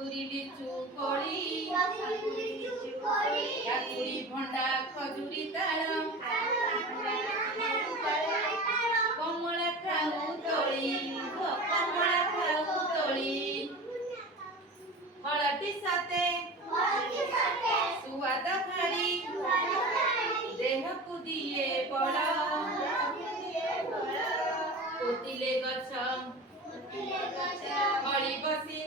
सपुरी लिचु कोली काकुड़ी भंडा खजुरी ताल कमला खाऊ तोली कमला खाऊ तोली हलदी साथे सुवाद खाड़ी देह को दिए बड़ पोतिले गछ हली बसी